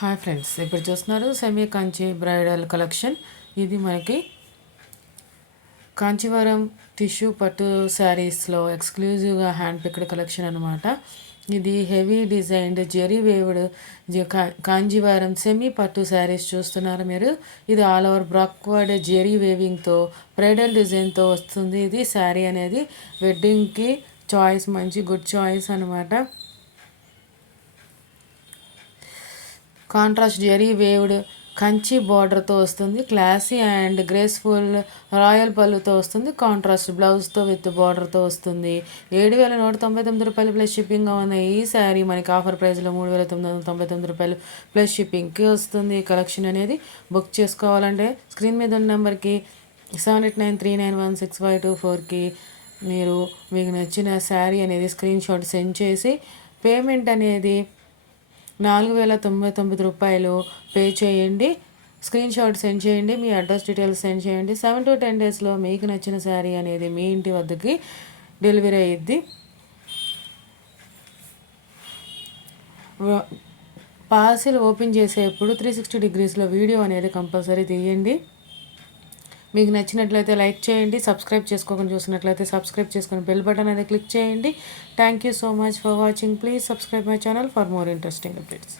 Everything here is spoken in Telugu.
హాయ్ ఫ్రెండ్స్, ఇప్పుడు చూస్తున్నారు సెమీ కంచి బ్రైడల్ కలెక్షన్. ఇది మనకి కాంచీవరం టిష్యూ పట్టు శారీస్లో ఎక్స్క్లూజివ్గా హ్యాండ్ పిక్డ్ కలెక్షన్ అనమాట. ఇది heavy designed zari weaved Kanjeevaram semi పట్టు శారీస్ చూస్తున్నారు మీరు. ఇది ఆల్ ఓవర్ బ్రాక్వర్డ్ జెరీ వేవింగ్తో బ్రైడల్ డిజైన్తో వస్తుంది. ఇది శారీ అనేది వెడ్డింగ్కి చాయిస్, మంచి గుడ్ చాయిస్ అనమాట. కాంట్రాస్ట్ జెరీ వేవ్డ్ కంచి బార్డర్తో వస్తుంది. క్లాసీ అండ్ గ్రేస్ఫుల్ రాయల్ పళ్ళుతో వస్తుంది. కాంట్రాస్ట్ బ్లౌజ్తో విత్ బార్డర్తో వస్తుంది. 7,199 రూపాయలు ప్లస్ షిప్పింగ్గా ఉన్న ఈ శారీ మనకి ఆఫర్ ప్రైస్లో 3,999 రూపాయలు ప్లస్ షిప్పింగ్కి వస్తుంది. ఈ కలెక్షన్ అనేది బుక్ చేసుకోవాలంటే స్క్రీన్ మీద ఉన్న నెంబర్కి 7893916524కి మీరు మీకు నచ్చిన శారీ అనేది స్క్రీన్ షాట్ సెండ్ చేసి పేమెంట్ అనేది 4,099 రూపాయలు పే చేయండి. స్క్రీన్ షాట్ సెండ్ చేయండి, మీ అడ్రస్ డీటెయిల్స్ సెండ్ చేయండి. 7 to 10 డేస్లో మీకు నచ్చిన శారీ అనేది మీ ఇంటి వద్దకి డెలివరీ అయ్యిద్ది. పార్సిల్ ఓపెన్ చేసేప్పుడు 360 degreesలో వీడియో అనేది కంపల్సరీ తీయండి. మీకు నచ్చినట్లయితే లైక్ చేయండి. సబ్స్క్రైబ్ చేసుకోకుండా చూసినట్లయితే సబ్స్క్రైబ్ చేసుకొని బెల్ బటన్ అనేది క్లిక్ చేయండి. Thank you so much for watching. Please subscribe my channel for more interesting updates.